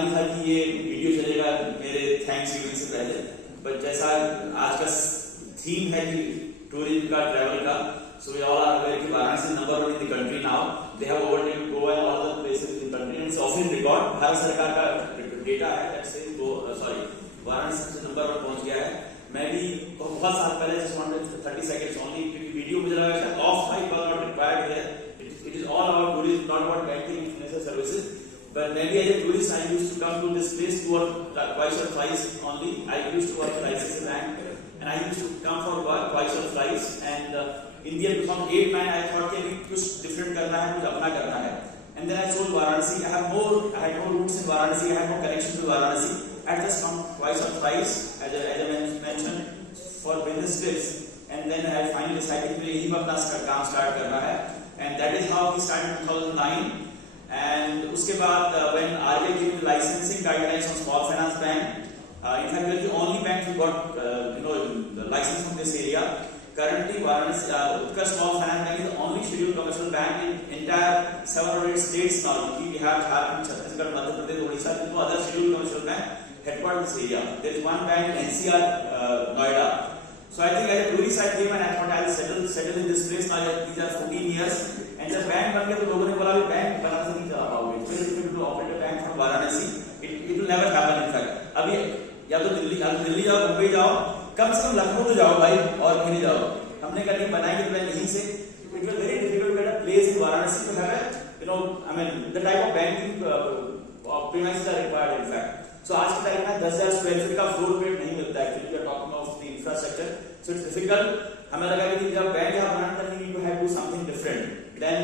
नहीं था कि ये वीडियो चलेगा मेरे थैंक्स गिविंग से पहले, बट जैसा आज का थीम है कि टूरिज्म का, ट्रैवल का, so we all are aware कि Varanasi number 1 in the country now. They have overtaken Goa and all other places in the country. And it's often record. Bharat सरकार का डेटा है that says वाराणसी से number 1 पहुंच गया है. मैं भी बहुत साल पहले just wanted 30 seconds only क्योंकि वीडियो मुझे लगा कि off mic was not required here. It is all about tourism, not about banking and financial services. But maybe as a tourist, I used to come to this place to work twice or thrice only. I used to work at ICICI Bank, and I used to come for work twice or thrice. And in the end, from 8-9, I thought कि कुछ different करना है, कुछ अपना करना है. And then I told Varanasi, I had more roots in Varanasi, I had more connection to Varanasi. I just come twice or thrice, as I mentioned, for business trips. And then I finally decided कि यही अपना काम start करना है. And that is how we started in 2009. And उसके बाद when RBI gave the licensing guidelines on small finance bank, in fact we are the only bank who got the license from this area. Currently Varanasi Utkarsh Small Finance Bank is the only scheduled commercial bank in entire 7 or 8 states now. We have Jharkhand, Chhattisgarh, Madhya Pradesh, Odisha, no other scheduled commercial bank headquartered in this area. There is one bank in NCR, Noida. So I think as a tourist I came and I thought I will settle in this place. Now these are 14 years. And जब bank बन गया तो लोगों ने बोला कि bank Banaras नहीं चला पाओगे, very difficult to operate a bank from Varanasi. It will never happen in fact. अभी या तो दिल्ली जाओ, मुंबई जाओ, कम से कम लखनऊ तो जाओ भाई और कहीं जाओ. हमने कहा नहीं बनाएंगे तो यहीं से. It was very difficult to get a place in Varanasi to have the type of banking premises are required in fact. So आज की तारीख में 10,000 स्क्वायर फीट का फ्लोर प्लेट नहीं मिलता है. We are talking of the infrastructure. So it's difficult. हमें लगा कि जब बैंक यहाँ बनाना था, we need to have do something different. Then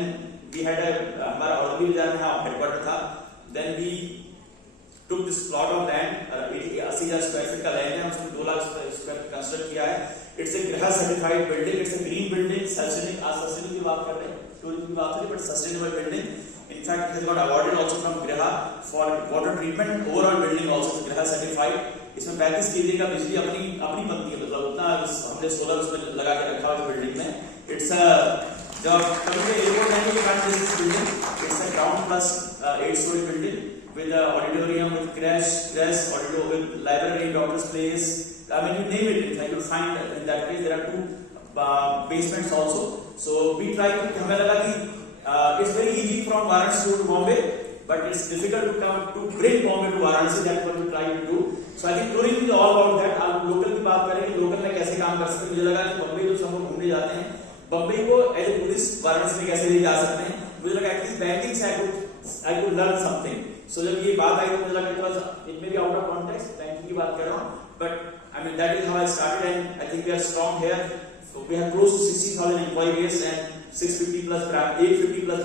we had हमारा औरंगी बाजार में हेडक्वार्टर था. Then we took this plot of land, 80,000 square feet का लैंड है, उसमें 2 लाख स्क्वायर फीट कंस्ट्रक्ट किया है. It's a GRIHA certified building. It's a green building. Sustainable की बात कर रहे हैं, tourism की बात कर रहे हैं, but sustainable building. In fact, it has got awarded also from GRIHA for water treatment and overall building also GRIHA certified. इसमें 35 kVA का बिजली अपनी बनती है, मतलब उतना हमने सोलर उसमें लगा के रखा है बिल्डिंग में. It's a जब कभी एयरपोर्ट नहीं है can't this building. It's a ground plus 8-story building with a auditorium, with crash auditorium, with library, doctor's place. I mean, you name it. In fact, you'll find in that place there are 2 basements also. So we try to. हमें लगा कि it's very easy from Varanasi to Bombay, but it's difficult to come to bring Bombay to Varanasi. That's what we try to do. So I think tourism is all about that. आप local की बात करें कि local में कैसे काम कर सकते हैं. मुझे लगा कि बम्बई जो सब लोग घूमने जाते हैं, बम्बई को एज ए टूरिस्ट वाराणसी में कैसे ले जा सकते हैं. मुझे लगा एटलीस्ट बैंकिंग से I could learn something. So जब ये बात आई तो मुझे लगा it may be out of context, banking की बात कर रहा हूँ, but I mean that is how I started, and I think we are strong here. So we have close to 60,000 employees and 850 plus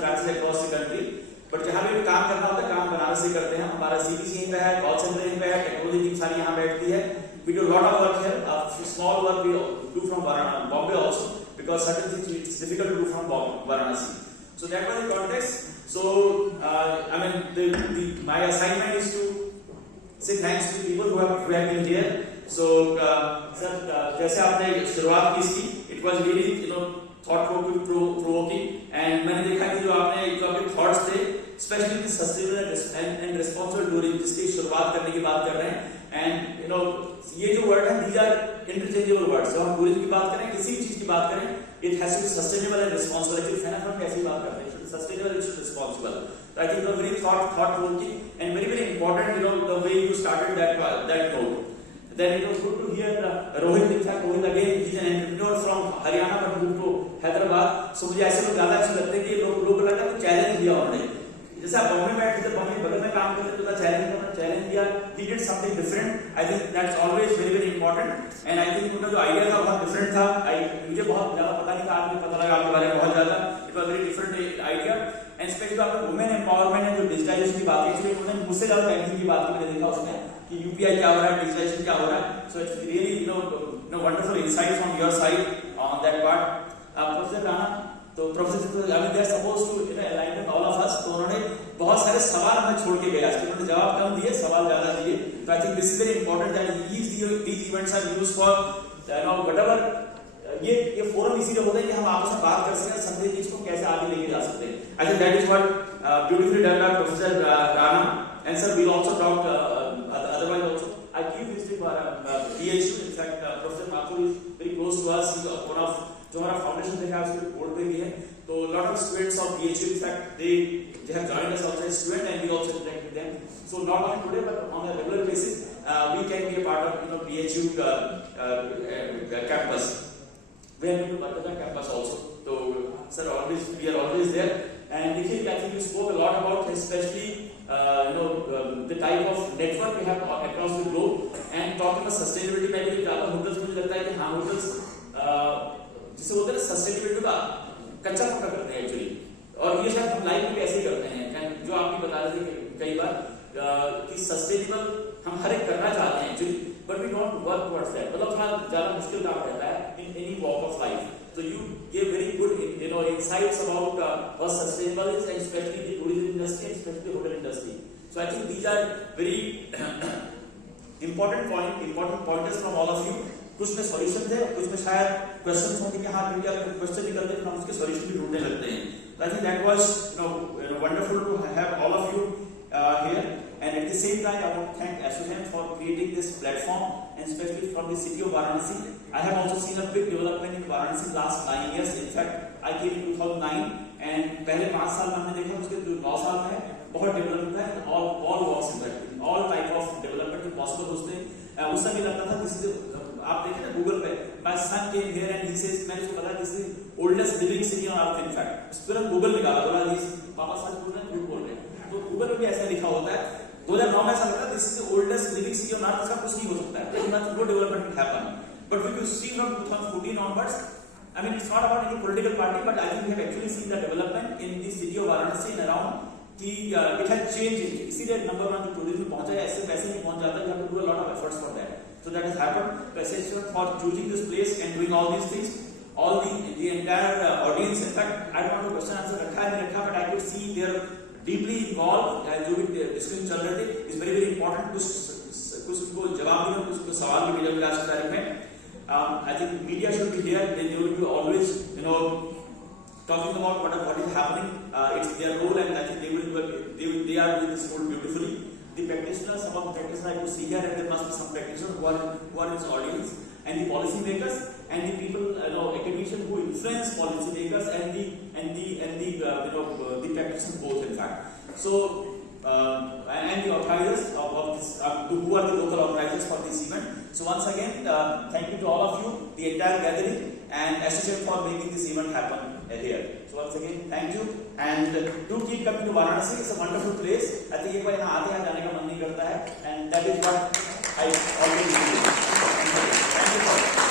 branches across the country. But जहाँ भी काम करना होता है, काम बनारस से करते हैं. हमारा CPC यहीं पे है, कॉल सेंटर यहीं पे है, टेक्नोलॉजी टीम सारी यहाँ बैठती है. We do a lot of work here. Small work we do from Bombay also, because certain things it's difficult to do from Varanasi. So that was the context. So I mean, my assignment is to say thanks to people who have been here. So sir, जैसे आपने शुरुआत की इसकी, it was really thought provoking, and मैंने देखा कि जो आपके thoughts थे, especially the sustainable and responsible tourism जिसकी शुरुआत करने की बात कर रहे हैं. And ये जो वर्ड है, these are interchangeable words. जब हम टूरिज्म की बात करें, किसी भी चीज की बात करें, it has to be sustainable and responsible. Actually है ना, हम कैसी बात करते हैं, sustainable and responsible. So I think it was very thought provoking and very very important. The way you started that note. Then it was good to hear Rohit. In fact, Rohit again, he's an entrepreneur from Haryana but moved to Hyderabad. So मुझे ऐसे लोग ज्यादा अच्छे लगते हैं कि लोग लगता है चैलेंज दिया उन्होंने. जैसे आप बॉम्बे में बैठे थे, बॉम्बे बगल में काम करते तो चैलेंज दिया. He did something different. I think that's always very very important. And I think उनका जो आइडिया था बहुत डिफरेंट था. मुझे बहुत ज्यादा पता नहीं था, आज मुझे पता लगा आपके बारे में बहुत ज्यादा. It was very different idea. And specially आपने वुमेन एम्पावरमेंट एंड जो डिजिटाइजेशन की बात की, उन्होंने मुझसे ज्यादा बैंकिंग की बात की मैंने देखा उसमें कि यूपीआई क्या हो रहा है, डिजिटाइजेशन क्या हो रहा है. So it's really wonderful insight from your side on that part. Professor Rana, तो professor they are supposed to align with all of us. तो उन्होंने बहुत सारे सवाल हमें छोड़ के गए आज. उन्होंने जवाब कम दिए, सवाल ज्यादा दिए. तो I think this is very important that these events are used for whatever. ये फोरम इसीलिए होता है कि हम आपस में बात कर सकें, संदेश इसको कैसे आगे लेके जा सकते हैं. I think that is what beautifully done by Professor Rana. And sir, we'll also talk Professor Mathur is very close to us. He's one of जो हमारा फाउंडेशन देखा है उसके बोर्ड पे भी है. तो lot of students of BHU, in fact, they have joined us also as student, and we also interact with them. So not only today, but on a regular basis, we can be a part of BHU campus. We have been to Barkata campus also. So sir, we are always there. And Nikhil, I think you spoke a lot about, especially the type of network we have across the globe, and talking about sustainability. पहले ज़्यादा hotels मुझे लगता है कि हाँ hotels जिसे बोलते हैं सस्टेनेबिलिटी का कच्चा पक्का करते हैं एक्चुअली, और ये शायद हम लाइफ में ऐसे ही करते हैं. जो आप भी बता रहे थे कई बार कि सस्टेनेबल हम हर एक करना चाहते हैं actually, but we don't work towards that. मतलब थोड़ा ज्यादा मुश्किल काम रहता है in any walk of life. So you gave very good insights about what sustainable is, and especially the tourism industry, and especially the hotel industry. So I think these are very important pointers from all of you. कुछ में solution थे, कुछ में शायद question होंगे कि हाँ क्योंकि अगर क्वेश्चन निकलते हैं तो हम उसके सॉल्यूशन भी ढूंढने लगते हैं. I think that was wonderful to have all of you here, and at the same time I want to thank ASSOCHAM for creating this platform, and especially from the city of Varanasi. I have also seen a big development in Varanasi in last 9 years. In fact, I came in 2009, and पहले 5 साल में हमने देखा उसके जो 9 साल में बहुत डेवलपमेंट है. all walks in that, all type of development possible उसमें उस समय लगता था दिस इज, आप देखें ना गूगल पे, my son came here and he says, मैंने उसको बताया this is oldest living city on earth. In fact तुरंत गूगल निकाला, बोला पापा सच बोल रहे हैं झूठ बोल रहे हैं, तो गूगल पे भी ऐसा लिखा होता है. 2009 में ऐसा लगा this is the oldest living city on earth. इसका कुछ नहीं हो सकता है, no development will happen. But we could see from 2014 onwards, I mean it's not about any political party, but I think we have actually seen the development in the city of Varanasi and around. कि it has changed. इसीलिए number 1 जो tourism पहुंचा है, ऐसे पैसे नहीं पहुंच जाता. You have to do a lot of efforts for that. So that has happened. Appreciation for choosing this place and doing all these things. All the entire audience. In fact, I don't want to question answer रखा है नहीं रखा, but I could see they are deeply involved. जो भी discussion चल रहे थे, is very very important. कुछ उनको जवाब भी कुछ सवाल भी मिले आज की तारीख में. I think media should be here. They will be always talking about what is happening. It's their role, and I think they are doing this role beautifully. The practitioners, some of the practitioners I could see here, and there must be some practitioners who are in this audience, and the policy makers and the people, academicians who influence policy makers and the practitioners both, in fact. So and the organizers of this, who are the local organizers for this event. So once again, thank you to all of you, the entire gathering, and ASSOCHAM for making this event happen here. So once again, thank you, and do keep coming to Varanasi. It's a wonderful place. I think एक बार यहाँ आते हैं जाने का मन नहीं करता है, and that is what I always do. Thank you for